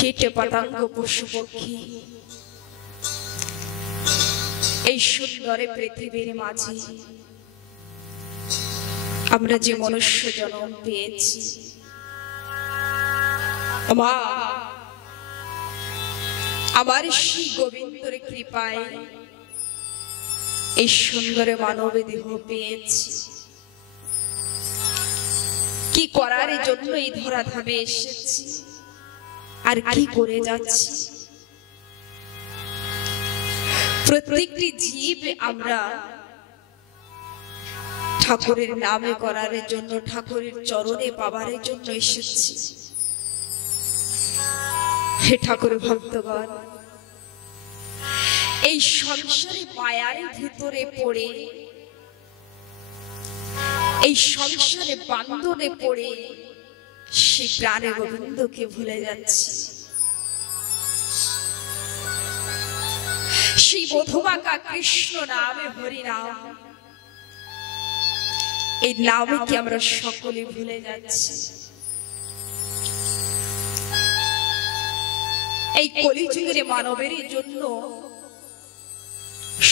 কীট পতঙ্গ পশু পক্ষী এই সুন্দর পৃথিবীর মাঝে আমরা যে মনুষ্য জন্ম পেয়েছি, মা আমার শ্রী গোবিন্দর কৃপায় এই সুন্দর মানব দেহ পেয়েছি। কি করার জন্য এই ধরাধামে এসেছি আর কি করে যাচ্ছি? প্রত্যেকটি জীব আমরা ঠাকুরের নামে করার জন্য, ঠাকুরের চরণে পাবার জন্য এসেছি। হে ঠাকুর ভক্তগণ, এই সংসারে মায়ার ভিতরে পড়ে, এই সংসারে বান্ধনে পড়ে সে প্রাণে গোবিন্দকে ভুলে যাচ্ছে। সেই মধুমাখা কৃষ্ণ নামে হরি নাম, এই নামে কি আমরা সকলে ভুলে যাচ্ছি? এই কলিযুগের মানবের জন্য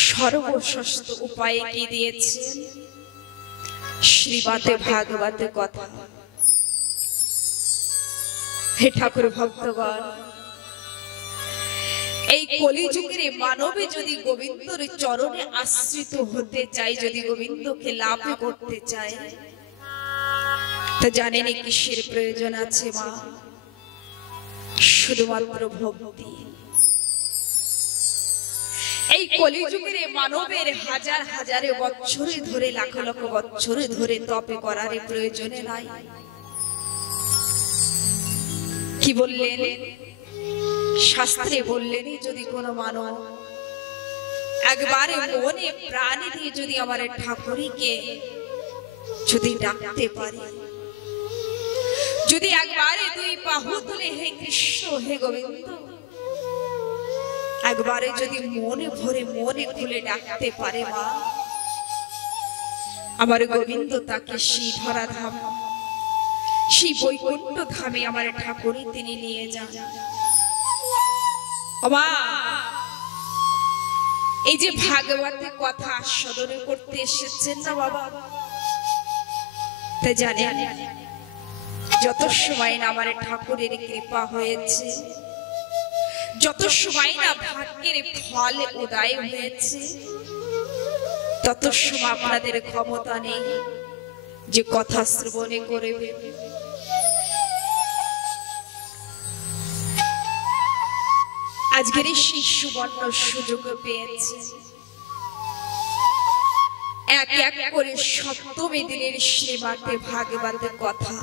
সর্বশ্রেষ্ঠ উপায় কি দিয়েছেন? শ্রীমতে ভাগবত কথা। হে ঠাকুর ভক্তগণ, এই কলিযুগের মানবে যদি গোবিন্দর চরণে আশ্রিত হতে চাই, যদি গোবিন্দকে লাভ করতে চাই, তা জানেন কিসের প্রয়োজন আছে মা? শুধুমাত্র ভক্তি। এই কলিযুগের মানবের হাজার হাজার বছর ধরে, লাখ লক্ষ বছর ধরে তপে করার প্রয়োজনে নাই। কি বললেন শাস্ত্রে? বললেন যদি কোনো মানব একবারে মনে প্রাণে দিয়ে যদি আমার ঠাকুরকে যদি ডাকতে পারে, যদি একবারে দুই বাহু তুলে হে কৃষ্ণ হে গোবিন্দ একবারে যদি মনে ভরে মনে খুলে ডাকতে পারে মা, আমার গোবিন্দ তাকে সেই ধরাধাম, সেই বৈকুণ্ঠ ধামে আমার ঠাকুরই তিনি নিয়ে যান। মা এই যে ভাগবতের কথা আস্বাদন করতে এসেছেন না বাবা, তা জানেন যত সময় না আমার ঠাকুরের কৃপা হয়েছে, যত সময় না ভাগ্যের ফল উদয় হয়েছে, তত সময় আপনাদের ক্ষমতা নেই যে কথা শ্রবণে করবে। আজকের সেই সুবর্ণ সুযোগ পেয়েছে, এক এক করে সপ্তমী দিনের শ্রীমতে ভাগবতের কথা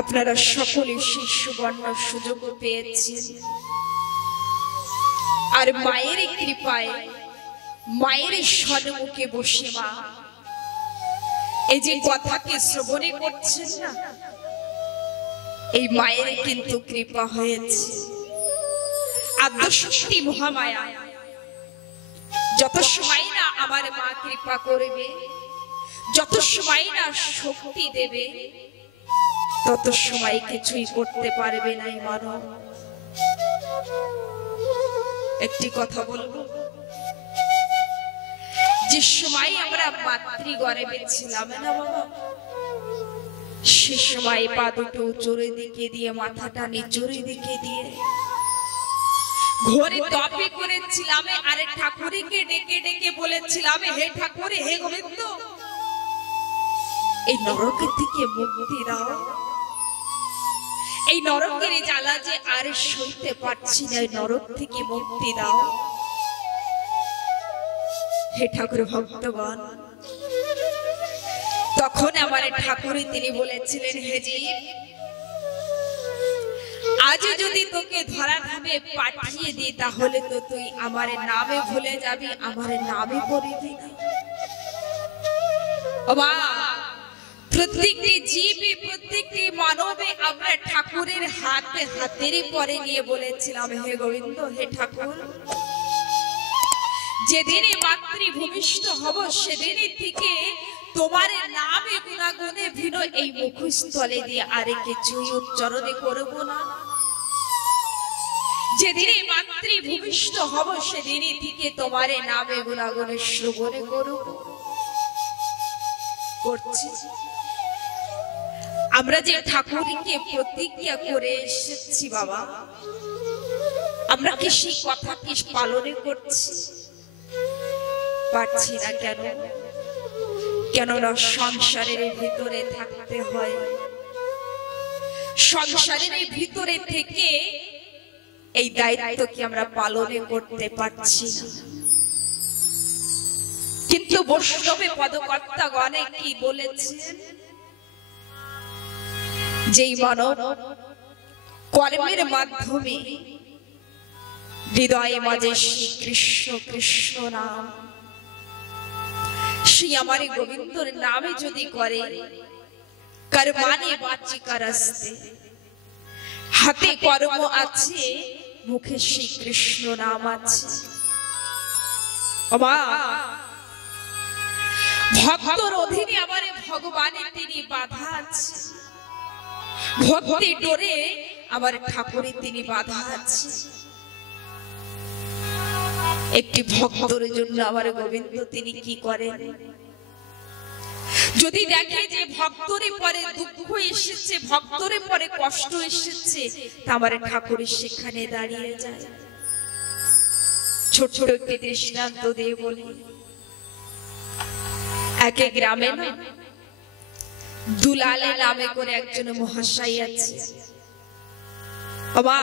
আপনারা সকলে সেই সুবর্ণ সুযোগ পেয়েছেন। আর মায়ের কৃপায়, মায়ের সম্মুখে বসে মা এই যে কথাকে শ্রবণে করছেন না, এই মায়ের কিন্তু কৃপা হয়েছে। আদ্যশক্তি মহামায়া যত সময় না আমার মা কৃপা করবে, যত সময় না শক্তি দেবে, তত সময় কিছুই করতে পারবে না মানব। একটি কথা বলবো, যে সময় আমরা মাতৃগর্ভে ছিলাম না বাবা, সে সময় পা দুটো চোরে দিকে দিয়ে, মাথাটা নিচুরে দিকে দিয়ে ঘরে তপে করেছিলাম, আরে ঠাকুরকে ডেকে ডেকে বলেছিলাম হে ঠাকুর হে গোবিন্দ এই নরকের থেকে মুক্তি দাও, এই নরকের জ্বালা যে আর সইতে পারছি না, নরক থেকে মুক্তি দাও। হে ঠাকুর ভক্তগণ, তখন আমার ঠাকুরই তিনি বলেছিলেন হে জীব, আজ যদি তোকে ধরাধামে পাঠিয়ে দিই, তাহলে তো তুই আমার নামে ভুলে যাবি, আমার নামে পড়বি না। মা প্রত্যেকটি জীবী, প্রত্যেকটি মানবে আমরা ঠাকুরের হাতে হাতেরই পরে নিয়ে বলেছিলাম হে গোবিন্দ হে ঠাকুর, যেদিনে মাতৃভূমিষ্ঠ হব সেদিনই থেকে তোমার নামে গুণাগুণে ভিন্ন এই মুখস্থলে দিয়ে আরে কিছুই উচ্চারণে করব না। যেদিনে মাতৃভূমিষ্ঠ হব সেদিনই থেকে তোমার নামে গুণাগুণে শ্রবণে করব করছি। আমরা যে ঠাকুরকে প্রতিজ্ঞা করে এসেছি বাবা, আমরা কি সেই কথা কি পালনে করছি? পারছি না কেন? কেননা সংসারের ভিতরে থাকতে হয়, সংসারের ভিতরে থেকে এই দায়িত্ব কি আমরা পালনে করতে পারছি না। কিন্তু বৈষ্ণবে পদকর্তাগণে কি বলেছেন? যেই মানব কর্মের মাধ্যমে হৃদয়ে মাঝে কৃষ্ণ কৃষ্ণ নাম, সেই আমার গোবিন্দর নামে যদি করে, কর্মানে বাচিকা রাস্তে, হাতে কর্ম আছে, মুখে শ্রী কৃষ্ণ নাম আছে। ভক্তর অধীনে আমার ভগবানের তিনি বাধা আছে, ভক্তি ডোরে আমার ঠাকুরের তিনি বাধা আছে। একটি ভক্তর জন্য আমার গোবিন্দ তিনি কি করেন? যদি দেখে যে ভক্তরে পরে দুঃখ এসেছে, ভক্তরে পরে কষ্ট এসেছে, তা আমার ঠাকুরের সেখানে দাঁড়িয়ে যায়। ছোট ছোট একটি দৃষ্টান্ত দিয়ে বলি। এক গ্রামে দুলালে নামে করে একজন মহাশয় আছে। বাবা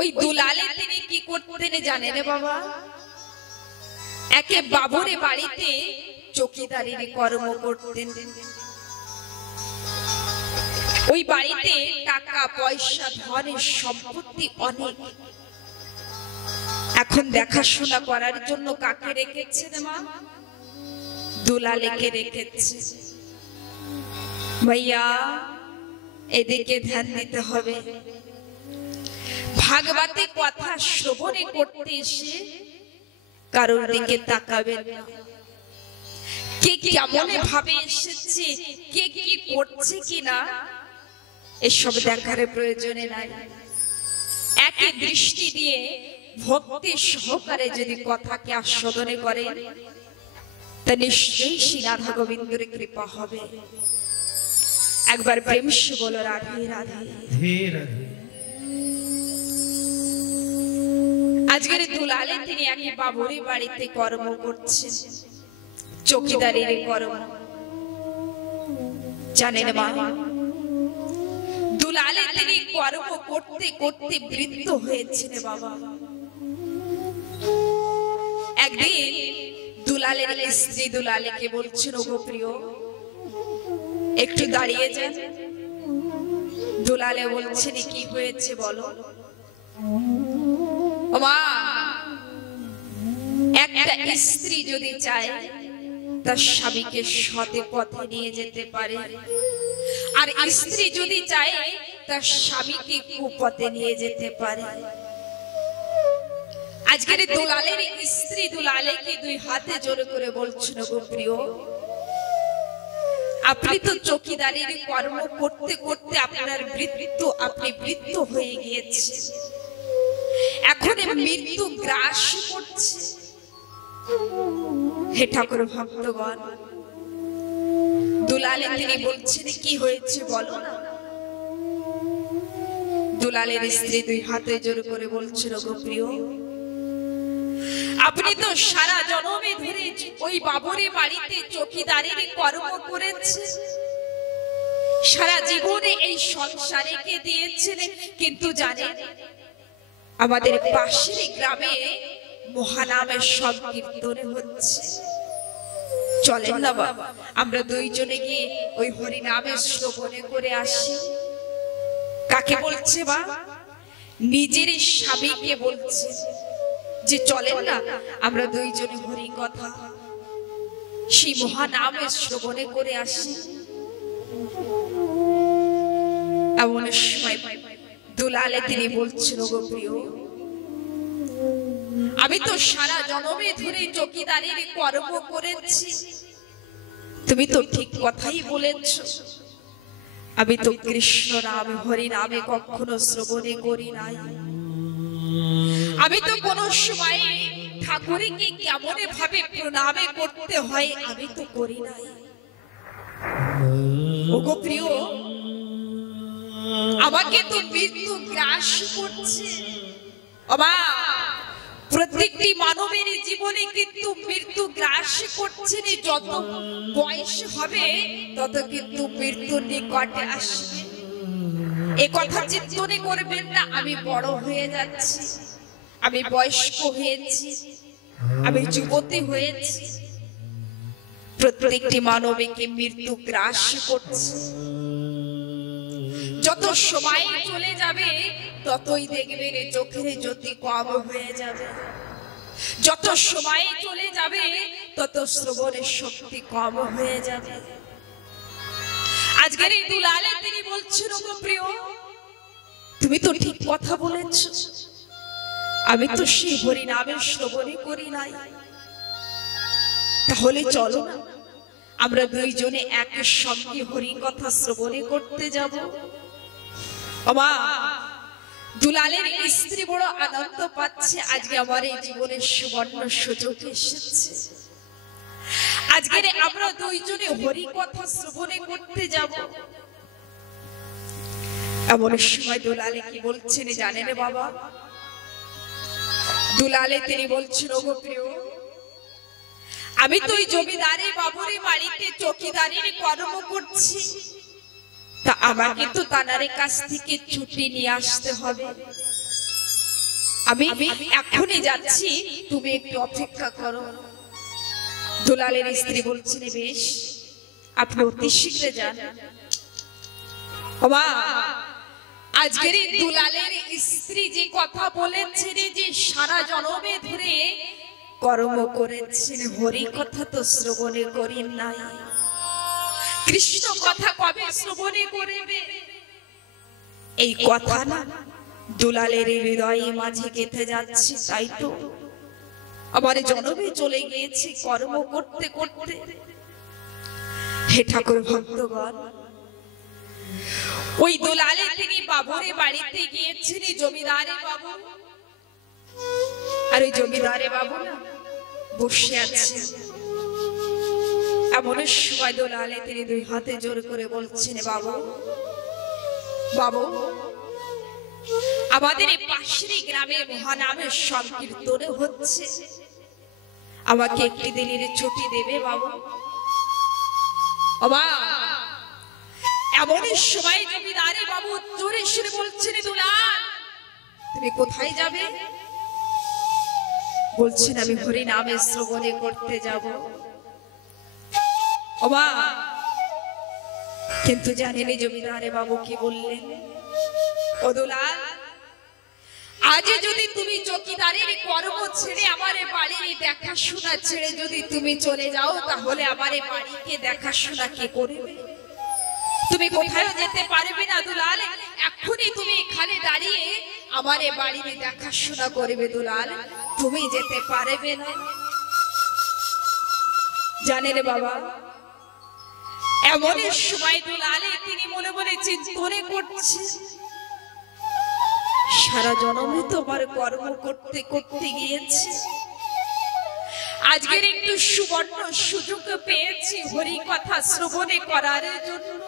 ওই দুলালে তিনি কি করতেন জানেন বাবা? একে বাবুরে বাড়িতে চৌকিদারির কর্ম করতেন। ওই বাড়িতে টাকা পয়সা ধনের সম্পত্তি অনেক। এখন দেখাশোনা করার জন্য কাকে রেখেছেন মা? দুলালেকে রেখেছে। ভাইয়া এদিকে ধ্যান দিতে হবে। ভাগবতে কথা শ্রবণে করতে এসে কারোর দিকে তাকাবেন না। কে কেমন ভাবে এসেছে, কে কি করছে কিনা এসব দেখার প্রয়োজনে নাই। একই দৃষ্টি দিয়ে ভক্তি সহকারে যদি কথাকে আস্বাদনে করেন, তা নিশ্চয়ই শ্রী রাধা গোবিন্দের কৃপা হবে। একবার প্রেম সে বলো রাধে রাধে। আজকের দুলালে তিনি একই বাবুরি বাড়িতে কর্ম করছেন, চৌকিদারির কর্ম। জানেন মা, দুলালে তিনি কর্ম করতে করতে বৃদ্ধ হয়েছেন বাবা। একদিন দুলালের স্ত্রী দুলালেকে বলছেন, ওগো প্রিয় একটু দাঁড়িয়ে যান। দুলালে বলছেন, কি হয়েছে বলো। মা একটা স্ত্রী যদি চায় তার স্বামীকে সৎ পথে নিয়ে যেতে পারে, আর স্ত্রী যদি চায় তার স্বামীকে কুপথে নিয়ে যেতে পারে। আজকের দুলালের স্ত্রী দুলালেকে দুই হাতে জোর করে বলছেন, গো প্রিয় আপনি তো চৌকিদারির কর্ম করতে করতে আপনার মৃত্যু, আপনি বৃদ্ধ হয়ে গিয়েছে, এখন মৃত্যু গ্রাস করছে। হে ঠাকুর ভক্তগণ, দুলালে তিনি বলছেন, কি হয়েছে বলো না। দুলালের স্ত্রী দুই হাতে জোর করে বলছিল, গো প্রিয় আপনি তো সারা জন্মে ধরে ওই বাবুরে বাড়িতে চৌকিদারির কর্ম করেছেন, সারা জীবনে এই সংসারে কে দিয়েছিলেন, কিন্তু জানেন আমাদের পাশের গ্রামে মহানামের সংকীর্তন হচ্ছে। চলেন না বাবা, আমরা দুইজনে গিয়ে ওই হরি নামের শ্রবণে করে আসি। কাকে বলছে বা? নিজের স্বামীকে বলছে যে চলেন না আমরা দুইজনে হরি কথা সেই মহানামের শ্রবণে করে আসি। এমন সময় দুলালে তিনি বলছেন, গো প্রিয় আমি তো সারা জন্মে ধরে চকিদারের কর্ম করেছি। তুমি তো ঠিক কথাই বলেছ। আমি তো কৃষ্ণ নাম হরি নামে কখনো শ্রবণে করি নাই। আমি তো কোনো সময় ঠাকুরকে কেমন ভাবে প্রণামে করতে হয় আমি তো করি নাই। ওগো প্রিয়, আমাকে তো মৃত্যু গ্রাস করছে। প্রত্যেকটি মানবের জীবনে কিন্তু মৃত্যু গ্রাস করছে। যত বয়স হবে তত কিন্তু মৃত্যুর নিকটে আসবে। এ কথা চিন্তনে করবেন না। আমি বড় হয়ে যাচ্ছি, আমি বয়স্ক হয়েছি, আমি যুবতী হয়েছি। প্রত্যেকটি মানবকে মৃত্যু গ্রাস করছে। যত সময় চলে যাবে ততই দেখবেন চোখের জ্যোতি কম হয়ে যাবে। যত সময় চলে যাবে তত শ্রবণের শক্তি কম হয়ে যাবে। আজকের এই দুলালে তিনি বলছেন, ওগো প্রিয়, তুমি তো ঠিক কথা বলেছ। আমি তো সেই হরি নামের শ্রবণই করি নাই। তাহলে চলো না আমরা দুইজনে একই সঙ্গে হরি কথা শ্রবণে করতে যাব। দুলালের স্ত্রী বড় আনন্দ পাচ্ছে। আজকে আমার এই জীবনের সুবর্ণ সুযোগ এসেছে। আজকে আমরা দুইজনে হরি কথা শ্রবণে করতে যাব। এমন সময় দুলালে কি বলছেন জানেন বাবা? দুলালে তিনি বলছেন, ওগো প্রিয়, আমি তো ওই জমিদারের বাবুর বাড়িতে চকিদারির কর্ম করছি। তা আমাকে তো তানারের কাছ থেকে ছুটি নিয়ে আসতে হবে। আমি এখনই যাচ্ছি, তুমি একটু অপেক্ষা করো। দুলালের স্ত্রী বলছেন, বেশ, আপনি অতি শীঘ্র যান। আজকের দুলালের স্ত্রী যে কথা বলেছেন, যে সারা জন্মে ধরে কর্ম করেছেন, হরি কথা তো শ্রবণে করেন নাই, কৃষ্ণ কথা কবে শ্রবণে করবে? এই কথা না দুলালের হৃদয়ে মাঝে গেঁথে যাচ্ছে। তাই তো আমার জন্মে চলে গিয়েছি কর্ম করতে করতে। হে ঠাকুর ভক্তগণ, ওই দুলালে তিনি বাবুরে বাড়িতে গিয়েছেন, জমিদারে বাবু। আর ওই জমিদারে বাবু না বসে আছে। এমন সময় দুলালে তিনি দুই হাতে জোর করে বলছেন, বাবু, বাবু, আমাদের এই পাশের গ্রামে মহানামের সংকীর্তন হচ্ছে, আমাকে একটি দিনের ছুটি দেবে বাবু? এমন সময় জমিদারে বাবু জোরে সুরে বলছেন, দুলাল, তুমি কোথায় যাবে? বলছেন, আমি হরি নামে শ্রবণে করতে যাব। কিন্তু জানেন জমিদারে বাবু কি বললেন? ও দুলাল, আজ যদি তুমি চকিদারের কর্ম ছেড়ে আমার বাড়ির দেখাশোনা ছেড়ে যদি তুমি চলে যাও, তাহলে আমার বাড়িকে দেখাশোনা কে করবে? তুমি কোথাও যেতে পারবে না দুলাল। এখনই তুমি এখানে দাঁড়িয়ে আমার বাড়ির দেখাশোনা করবে দুলাল, তুমি যেতে পারবে না। জানেন বাবা, এমন সময় দুলালে তিনি মনে মনে চিন্তনে করছে, সারা জন্মে তোমার কর্ম করতে করতে গিয়েছি, আজকের একটু সুবর্ণ সুযোগ পেয়েছি হরি কথা শ্রবণে করার জন্য।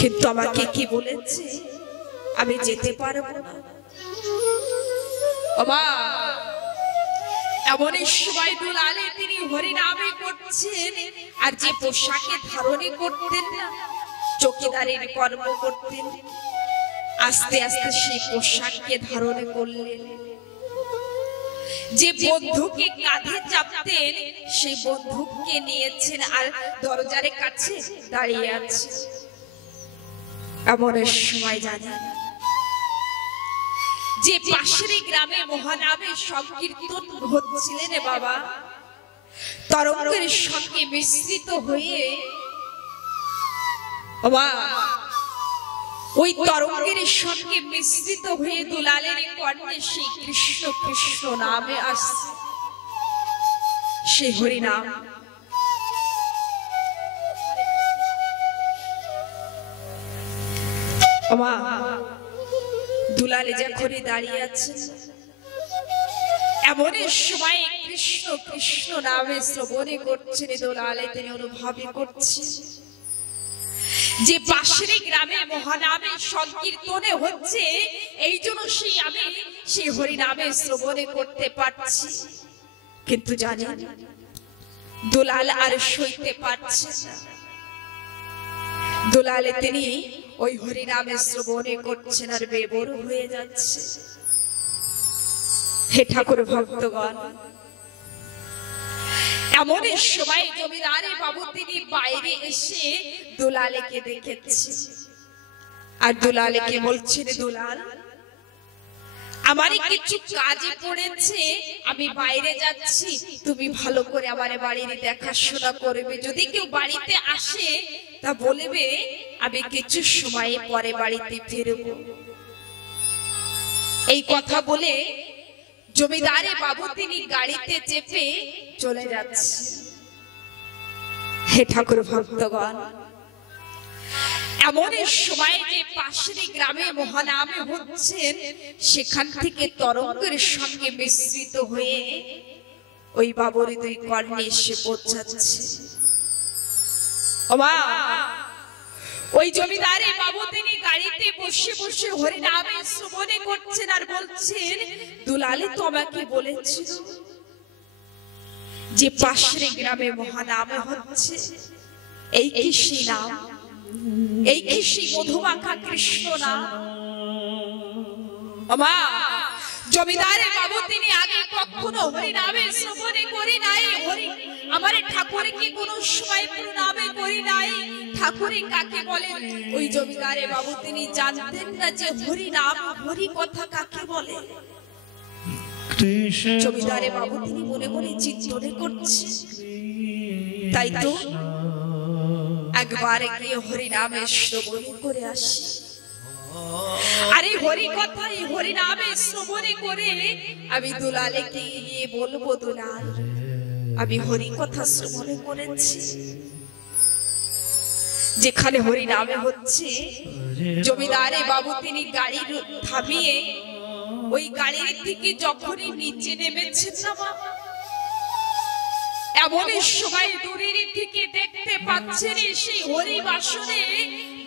কিন্তু আমাকে কি বলেছে? আমি যেতে পারবো না। এমন সময় দুলালে তিনি হরি নামে করছেন, আর যে পোশাকে ধারণে করতেন না, চকিদারের কর্ম করতেন, আস্তে আস্তে সেই পোশাককে ধারণ করলেন। যে বন্ধুকে কাঁধে চাপতেন সেই বন্ধুকে নিয়েছেন, আর দরজার কাছে দাঁড়িয়ে আছে। এমন সময় জানেন যে পাশের গ্রামে মহানামের সংকীর্তন হচ্ছিলেন বাবা, তরঙ্গের সঙ্গে মিশ্রিত হয়ে ওই তরঙ্গের সঙ্গে মিশ্রিত হয়ে দুলালের কণ্ঠে সেই কৃষ্ণ কৃষ্ণ নামে আসছে, সে হরি নাম। দুলালে যখনই দাঁড়িয়ে আছে, এমন সময় কৃষ্ণ কৃষ্ণ নামে শ্রবণে করছেন দুলালে, তিনি অনুভব করছেন যে পাশের গ্রামে মহানামে সংকীর্তনে হচ্ছে, এই জন্য সেই হরি নামে শ্রবণে করতে পারছি। কিন্তু জানেন দুলাল আর সইতে পারছে না। দুলালে তিনি ওই হরি নামে শ্রবণে করছেন আর বেবর হয়ে যাচ্ছে। হে ঠাকুর ভক্তগণ, এমন সময় জমিদারে বাবু তিনি বাইরে এসে দুলালেকে দেখেছে, আর দুলালেকে বলছেন, দুলাল আমার কিছু কাজে পড়েছে, আমি বাইরে যাচ্ছি, তুমি ভালো করে আমার বাড়ির দেখাশোনা করবে। যদি কেউ বাড়িতে আসে তা বলবে আমি কিছু সময় পরে বাড়িতে ফিরব। এই কথা বলে জমিদারে বাবু তিনি গাড়িতে চেপে চলে যাচ্ছে। হে ঠাকুর ভক্তগণ, এমন সময় যে পাশের গ্রামে মহানামে হচ্ছেন, সেখান থেকে তরঙ্গের সঙ্গে মিশ্রিত হয়ে ওই বাবুর দুই কর্ণে এসে পৌঁছাচ্ছে। ওই জমিদারে বাবু তিনি গাড়িতে বসে বসে হরি নামে শ্রবণে করছেন আর বলছেন, দুলালে তো আমাকে বলেছিল যে পাশের গ্রামে মহানামে হচ্ছে, এই কি সেই নাম, এই কি সেই মধুমাখা কৃষ্ণ নাম? জমিদারে বাবু তিনি আগে কখনো হরি নামে শ্রবণে করি নাই, আমার ঠাকুরে কি কোনো সময় প্রণামে করি নাই। ঠাকুরে কাকে বলেন ওই জমিদারে বাবু তিনি জানতেন না যে হরি নাম, হরি কথা কাকে বলে। জমিদারে বাবু তিনি মনে মনে চিন্তনে করছে, তাই তো একবার গিয়ে হরি নামে শ্রবণ করে আসি। আরে হরি কথা, এই হরি নামে শ্রবণে করে আমি দুলালেকে গিয়ে বলবো, দুলাল আমি হরি কথা শ্রবণে করেছি। যেখানে হরি নামে হচ্ছে, জমিদারে বাবু তিনি গাড়ি থামিয়ে ওই গাড়ির থেকে যখনই নিচে নেমেছেন না, এমন সময় দূরের থেকে দেখতে পাচ্ছেন সেই হরি বাসনে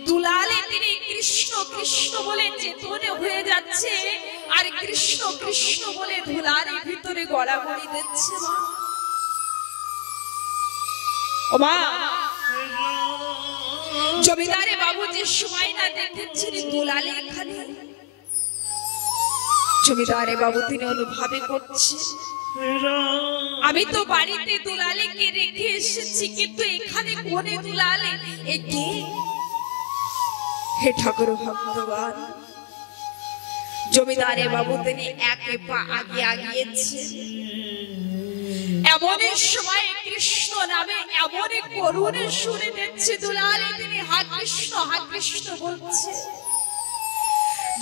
দুলালে তিনি কৃষ্ণ কৃষ্ণ বলে চেতনে হয়ে যাচ্ছে, আর কৃষ্ণ কৃষ্ণ বলে ধুলারের ভিতরে গড়াগড়ি দিচ্ছে। জমিদারে বাবু যে সময় না দেখেছেন দুলালে এখানে, জমিদারে বাবু তিনি অনুভব করছে, আমি তো বাড়িতে দুলালেকে রেখে এসেছি, কিন্তু এখানে কোনে দুলালে একে? হে ঠাকুর ভক্তগণ, জমিদারে বাবু তিনি এক পা আগে আগিয়েছে। এমন সময় কৃষ্ণ নামে এমন করুণ শুনে দিচ্ছে দুলালে তিনি হা কৃষ্ণ বলছে।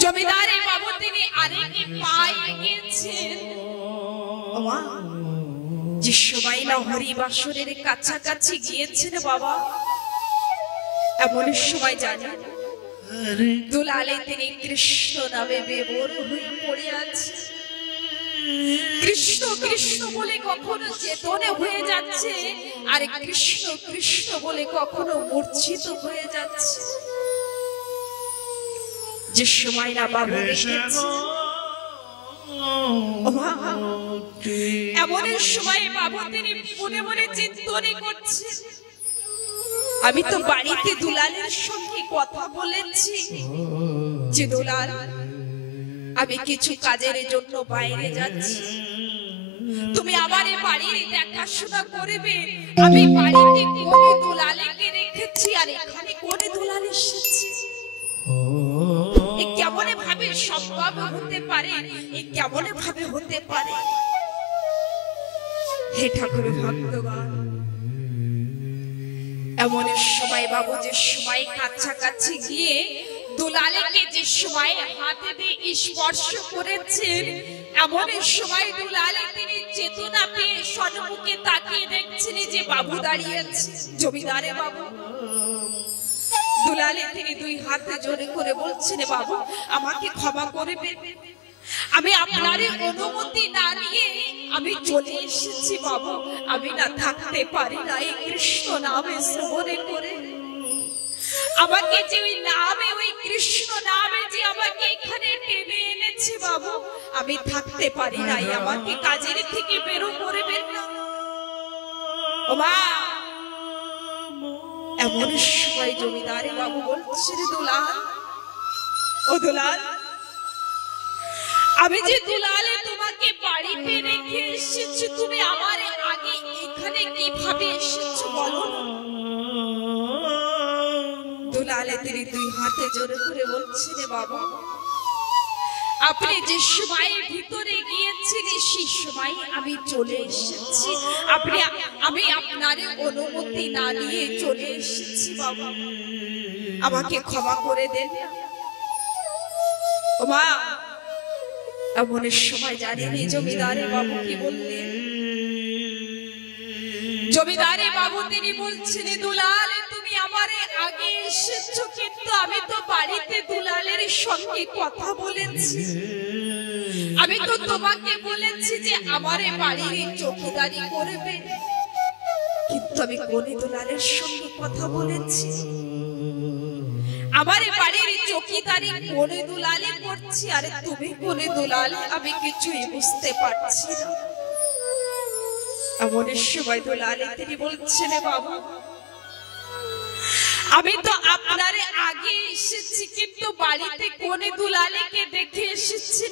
জমিদারে বাবু তিনি আরেক পা এগিয়েছেন। যে সময় না হরি বাসনের কাছাকাছি গিয়েছেন বাবা, এমন সময় জানেন দুলালে তিনি কৃষ্ণ নামে বেবর হয়ে পড়ে আছে। কৃষ্ণ কৃষ্ণ বলে কখনো চেতনে হয়ে যাচ্ছে, আর কৃষ্ণ কৃষ্ণ বলে কখনো মূর্ছিত হয়ে যাচ্ছে। যে সময় না বাবু দেখেছে, এমন সময় বাবু তিনি মনে মনে চিন্তনে করছে, আমি তো বাড়িতে দুলালের সঙ্গে কথা বলেছি যে দুলাল আমি কিছু কাজের জন্য বাইরে যাচ্ছি, তুমি আমার বাড়ির দেখাশোনা করবে। আমি বাড়িতে কোনে দুলালেকে রেখেছি, আর এখানে কোনে দুলাল এসেছে। কেমন ভাবে সম্ভব হতে পারে, কেমন ভাবে হতে পারে? হে ঠাকুর ভক্তগণ, এমন সময় বাবু যে সময় কাছাকাছি গিয়ে দুলালকে যে সময় হাতে দিয়ে স্পর্শ করেছেন, এমন সময় দুলাল তিনি চেতনা পেয়ে সম্মুখে তাকিয়ে দেখছেন যে বাবু দাঁড়িয়ে আছে, জমিদারে বাবু। দুলালে তিনি দুই হাতে জোরে করে বলছেন, বাবু আমাকে ক্ষমা করবেন, আমি আপনার অনুমতি না নিয়ে আমি চলে এসেছি বাবু। আমি না থাকতে পারি না এই কৃষ্ণ নামে শ্রবণে করে। আমাকে যে ওই নামে, ওই কৃষ্ণ নামে যে আমাকে এখানে টেনে এনেছে বাবু, আমি থাকতে পারি না। আমাকে কাজের থেকে বেরো করবেন না। ও মা, এমন সময় জমিদারে বাবু বলছেন, দুলাল, ও দুলাল, আমি যে দুলালে তোমাকে বাড়িতে রেখে এসেছি, তুমি আমার আগে এখানে কিভাবে এসেছো বলো না? দুলালে তিনি দুই হাতে জোরে করে বলছেন, বাবা আপনি যে সময় ভিতরে গিয়েছেন সেই সময় আমি চলে এসেছি। আমি আপনার অনুমতি না নিয়ে চলে এসেছি বাবা, আমাকে ক্ষমা করে দেন। ও মা, এমন সময় জানেন জমিদারে বাবু কি বললেন? জমিদারে বাবু তিনি বলছেন, দুলাল তুমি আমারে আগে এসেছো, কিন্তু আমি তো বাড়িতে দুলালের সঙ্গে কথা বলেছি। আমি তো তোমাকে বলেছি যে আমারে বাড়ির চৌকিদারি করবে, কিন্তু আমি কোনে দুলালের সঙ্গে কথা বলেছি? আমারে বাড়ির চৌকিদারি কোনে দুলালে করছি, আরে তুমি কোনে দুলালে, আমি কিছুই বুঝতে পারছি না। এমন সময় দুলালে তিনি বলছেন, বাবু আমি তো আপনার আগে এসেছি, কিন্তু বাড়িতে কোনে দুলালেকে দেখে এসেছি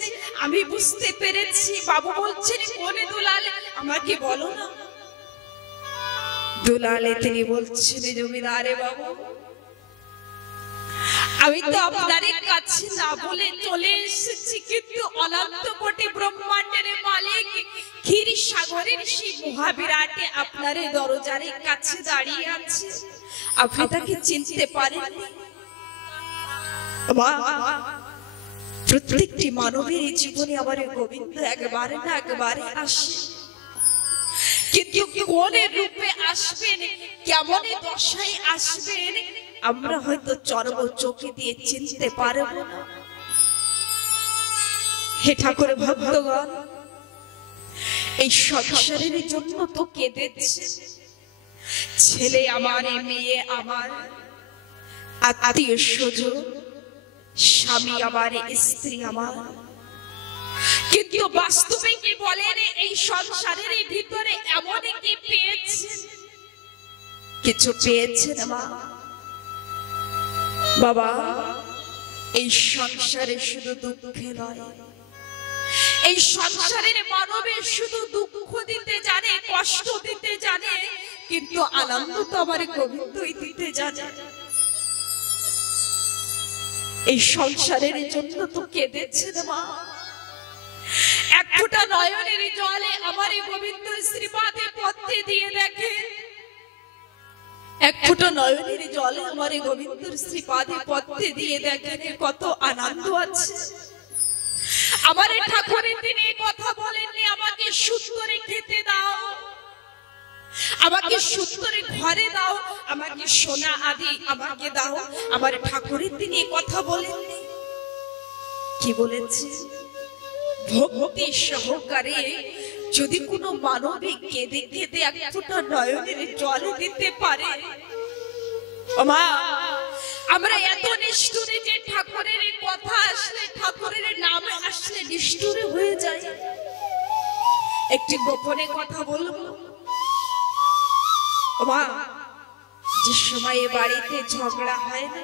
আমি বুঝতে পেরেছি। বাবু বলছেন, কোনে দুলালে আমাকে বলো না। দুলালে তিনি বলছেন, জমিদারে বাবু আমি তো আপনার কাছে না বলে চলে এসেছি, কিন্তু অনন্ত কোটি ব্রহ্মাণ্ডের মালিক ক্ষীর সাগরের সেই মহাবিরাটে আপনার দরজার কাছে দাঁড়িয়ে আছে, আপনি তাকে চিনতে পারেন? প্রত্যেকটি মানবের জীবনে আমার গোবিন্দ একবারে না একবারে আসে, কিন্তু কোন রূপে আসবেন, কেমন দশায় আসবেন, আমরা হয়তো চর্ম চোখে দিয়ে চিনতে পারবো না। হে ঠাকুর ভক্তগণ, এই সংসারের জন্য তো কেঁদেছে ছেলে আমার, মেয়ে আমার, আত্মীয় স্বজন, স্বামী আমার, স্ত্রী আমার, কিন্তু বাস্তবে কি বলেন এই সংসারের ভিতরে এমন কি পেয়েছেন? কিছু পেয়েছেন মা? বাবা এই সংসারে শুধু দুঃখে নয়, এই সংসারের মানবে শুধু দুঃখ দিতে জানে, কষ্ট দিতে জানে, কিন্তু আনন্দ তো আমার গোবিন্দই দিতে জানে। এই সংসারের জন্য তো কেঁদেছেন মা। এক ফোঁটা নয়নের জলে আমার গোবিন্দ শ্রীপাদে পথে দিয়ে দেখে, এক ফোঁটা নয়নের জলে আমার গোবিন্দর শ্রীপাদে পথে দিয়ে দেখেন কত আনন্দ আছে। আমার ঠাকুরের তিনি কথা বলেননি, আমাকে সুন্দরে খেতে দাও, আমাকে সুন্দরে ঘরে দাও, আমাকে সোনা আদি আমাকে দাও। আমার ঠাকুরের তিনি কথা বলেননি, কি বলেছে? ভক্তি সহকারে যদি কোনো মানবিক কেঁদে কেঁদে এক ফোঁটা নয়নের জল দিতে পারে, মা আমরা এত নিষ্ঠুরে যে ঠাকুরের কথা আসলে, ঠাকুরের নাম আসলে নিষ্ঠুরে হয়ে যায়। একটি গোপনে কথা বলবো মা, যে সময় বাড়িতে ঝগড়া হয় না,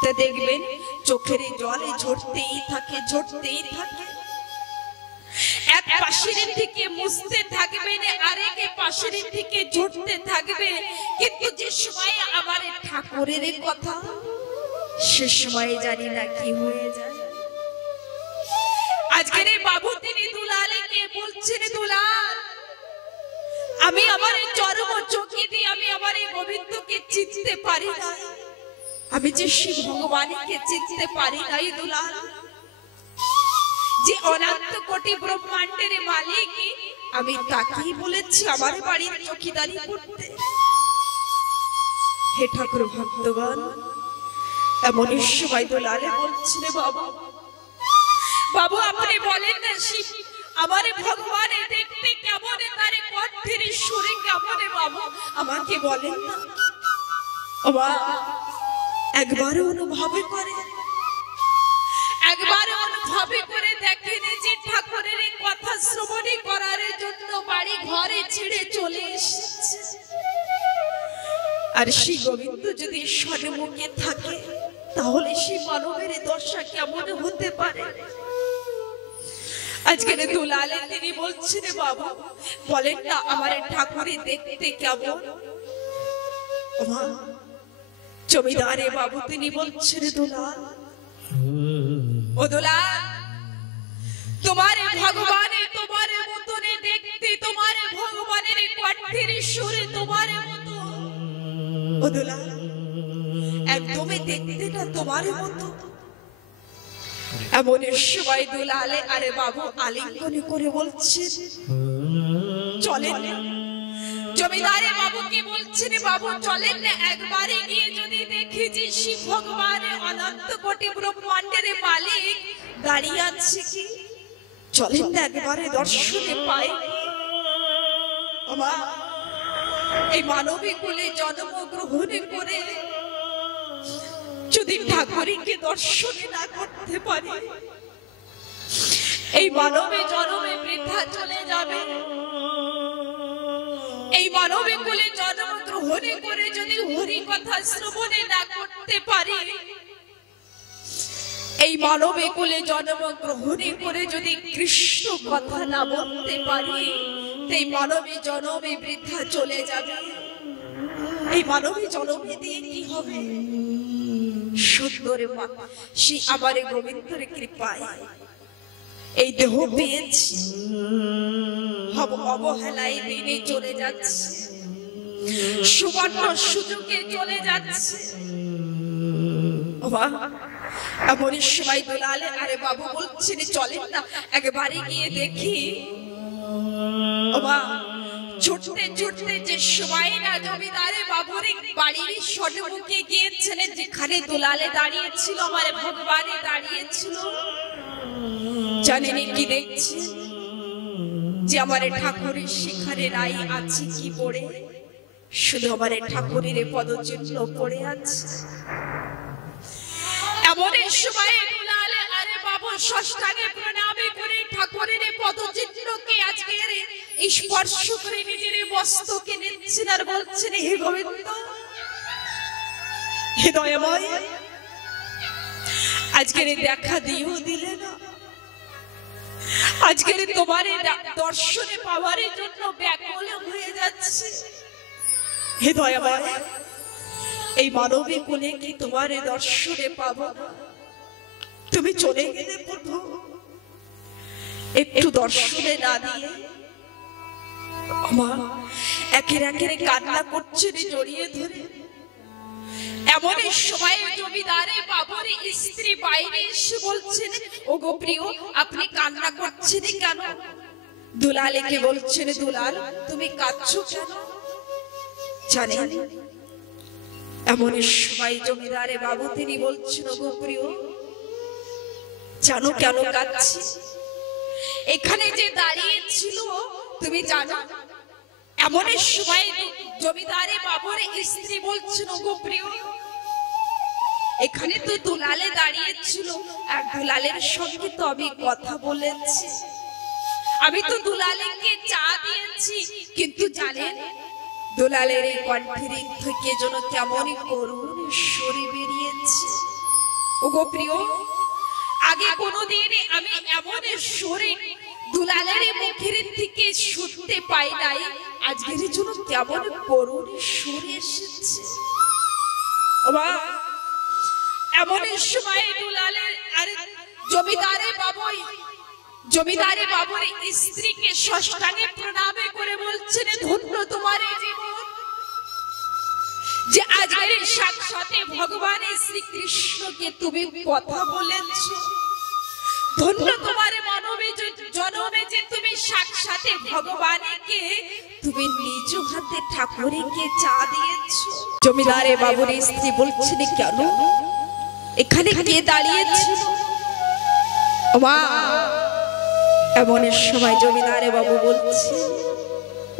তা দেখবেন চোখের জলে ঝরতেই থাকে, ঝরতেই থাকে। এক পাশের থেকে মুছতে থাকবেন, আরেক পাশের থেকে ঝরতে থাকবে, কিন্তু যে সময় আমার ঠাকুরের কথা, সে সময় জানি না কি হয়ে যায়। আজকের বাবু তিনি দুলালকে বলছেন, দুলাল আমি আমার চরম চোখে দিয়ে আমি আমার গোবিন্দকে চিনতে পারি না, আমি যে শিব ভগবানকে চিনতে পারি নাই দুলাল, যে অনন্ত কোটি ব্রহ্মাণ্ডের মালিক, আমি তাকেই বলেছি আমার বাড়ির চৌকিদারি করতে। হে ঠাকুর ভক্তগণ, এমন সময় দুলালে বলছিল, বাবু বাবু আপনি বলেন না শিব আমার ভগবান দেখতে কেমন, তার কণ্ঠের সুরে কেমন, বাবু আমাকে বলেন না। একবার অনুভব করে, একবার অনুভব করে দেখেন যে ঠাকুরের কথা শ্রবণ করার জন্য বাড়ি ঘরে ছেড়ে চলে এসেছে। আর শ্রী গোবিন্দ যদি সম্মুখে থাকে তাহলে সেই মানবের দশা কেমন হতে পারে। আজকের দুলালে তিনি বলছেন, বাবা বলেন না আমার ঠাকুরে দেখতে কেমন। জমিদারে বাবু তিনি বলছেন, দুলাল ও দুলাল, তোমার ভগবান তোমার মতনে দেখতে, তোমার ভগবানের কণ্ঠের সুরে তোমার মতো। ও দুলাল একদমই দেখতে না তোমার মতো। এমন সময় দুলালে আরে বাবু আলিঙ্গন করে বলছেন, চলেন। জমিদারে বাবুকে বলছেন, বাবু চলেন না একবারে গিয়ে যদি দেখি যে শিব ভগবান অনন্ত কোটি ব্রহ্মাণ্ডের মালিক দাঁড়িয়ে আছে কি, চলেন না একবারে দর্শনে পাই। এই মানবী কুলে জন্মগ্রহণ করে যদি ঠাকুরকে দর্শনে না করতে পারি, এই মানবে জন্মে বৃথা চলে যাবে। এই মানবে কুলে জন্মগ্রহণ করে যদি হরি কথা শ্রবণে না করতে পারি, এই মানবে কুলে জন্মগ্রহণ করে যদি কৃষ্ণ কথা না বলতে পারি, এই মানবে জন্মে বৃথা চলে যাবে। এই মানবে জন্মে দিয়ে কি হবে? সুন্দর সে আমার গোবিন্দের কৃপায় এই দেহ পেয়েছি, অবহেলায় দিনে চলে যাচ্ছে, সুবর্ণ সুযোগে চলে যাচ্ছে। এমন সময় দুলালে আরে বাবু বলছেন, চলেন না একবারে গিয়ে দেখি। ছুটতে ছুটতে যে সময় না জমিদারে বাবুর বাড়ির সম্মুখে গিয়েছিলেন, যেখানে দুলালে দাঁড়িয়েছিল আমার ভগবানে দাঁড়িয়েছিল, জানেন কি দেখছি? যে আমার ঠাকুরের সেখানে নাই আছে কি পড়ে, শুধু আমার ঠাকুরের পদচিহ্ন পড়ে আছে। এমন সময় দুলালে আরে বাবু ষষ্ঠাঙ্গে প্রণামে করে ঠাকুরের পদচিহ্নকে আজকে স্পর্শ করে নিজের বস্ত্রকে নিচ্ছেন আর বলছেন, হে গোবিন্দ, হে দয়াময়, আজকের দেখা দিও দিলে না, আজকের তোমার দর্শনে পাওয়ার জন্য ব্যাকুল হয়ে যাচ্ছে। হে দয়াময়, এই মানবী কোলে কি তোমার দর্শনে পাবো? তুমি চলে গেলে প্রভু একটু দর্শনে না দিয়ে আমার একের একের কান্না করছেন জড়িয়ে ধরে। এমন সময় জমিদারে বাবুর স্ত্রী বাইরে এসে বলছেন, ও গো প্রিয়, আপনি কান্না করছেন কেন? দুলালেকে বলছেন, দুলাল তুমি কাঁদছো কেন? জানেন এমন সময় জমিদারে বাবু তিনি বলছেন, ও গো প্রিয়, জানো কেন কাঁদছি? এখানে যে দাঁড়িয়ে ছিল তুমি জানো? এমন সময় জমিদারে বাবুর স্ত্রী বলছেন, ও গো প্রিয়, এখানে তো দুলালে দাঁড়িয়েছিল, আর দুলালের সঙ্গে তো আমি কথা বলেছি, আমি তো দুলালেকে চা দিয়েছি, কিন্তু জানেন দুলালের এই কণ্ঠের থেকে যেন কেমন করুণ সরে বেরিয়েছে। ও গো প্রিয়, আগে কোনোদিন আমি এমন সরে দুলালের মুখের থেকে শুনতে পাই নাই, আজকের জন্য কেমন করুণ সরে এসেছে। এমন সময় দুলালের আরে জমিদারে বাবুর স্ত্রীকে ষষ্ঠাঙ্গে প্রণামে করে বলছেন, ধন্য তোমার জীবন, যে আজকের সাক্ষাতে ভগবান শ্রীকৃষ্ণকে তুমি কথা বলেছো। ধন্য তোমার মানবে জনমে যে তুমি সাক্ষাতে ভগবানকে তুমি নিজ হাতে ঠাকুরকে চা দিয়েছো। জমিদারে বাবুর স্ত্রী বলছেন কেন এখানে কে দাঁড়িয়েছিল? মা এমন সময় জমিদারে বাবু বলছে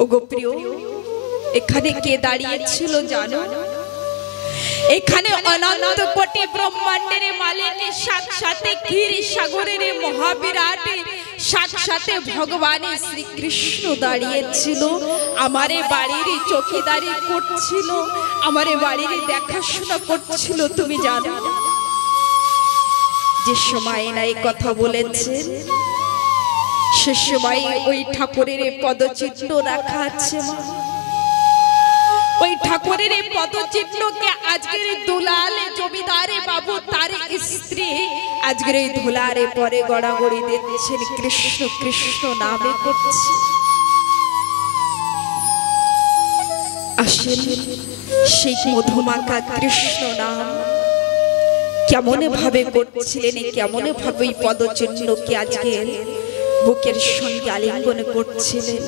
ও গো প্রিয়, এখানে কে দাঁড়িয়েছিল জানো? এখানে অনন্ত কোটি ব্রহ্মাণ্ডের মালিক সাক্ষাতে ক্ষীর সাগরের মহাবিরাট সাক্ষাতে ভগবান শ্রীকৃষ্ণ দাঁড়িয়েছিল। আমারে বাড়ির চৌকিদারি করছিল, আমারে বাড়ির দেখাশোনা করছিল। তুমি জানো যে সময় না এই কথা বলেছেন সে সময় ওই ঠাকুরের পদচিহ্ন রাখা আছে। ওই ঠাকুরের পদচিহ্নকে আজকের দুলালে জমিদারে বাবু তার স্ত্রী আজকের এই ধুলারে পরে গড়াগড়ি দিচ্ছেন, কৃষ্ণ কৃষ্ণ নামে করছে। আসেন সেই মধুমাখা কৃষ্ণ নাম কেমন ভাবে করছিলেন, কেমন ভাবে ওই পদচিহ্নকে আজকে বুকের সঙ্গে আলিঙ্গন করছিলেন।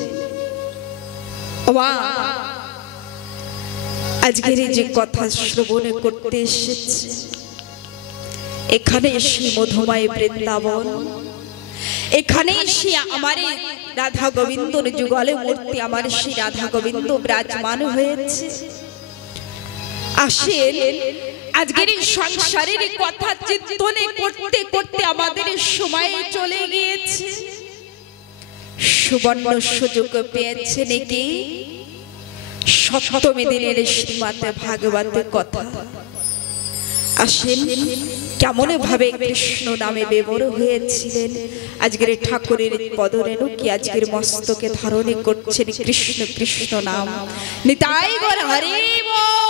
আজকের যে কথা শ্রবণ করতে এসেছে এখানে সেই মধুময় বৃন্দাবন, এখানে সে আমার রাধা গোবিন্দর যুগলে মূর্তি, আমার সেই রাধা গোবিন্দ বিরাজমান হয়েছে। আসেন আজকের সংসারের কথা চিন্তনে করতে করতে আমাদের সময় চলে গিয়েছে। সুবর্ণ সুযোগ পেয়েছে নাকি সপ্তমী দিনের শ্রীমতে ভাগবত কথা। আসেন কেমন ভাবে কৃষ্ণ নামে বিভোর হয়েছিলেন আজকের ঠাকুরের পদরেণু কি আজকের মস্তকে ধারণে করছেন কৃষ্ণ কৃষ্ণ নাম। নিতাই গৌর হরি বল।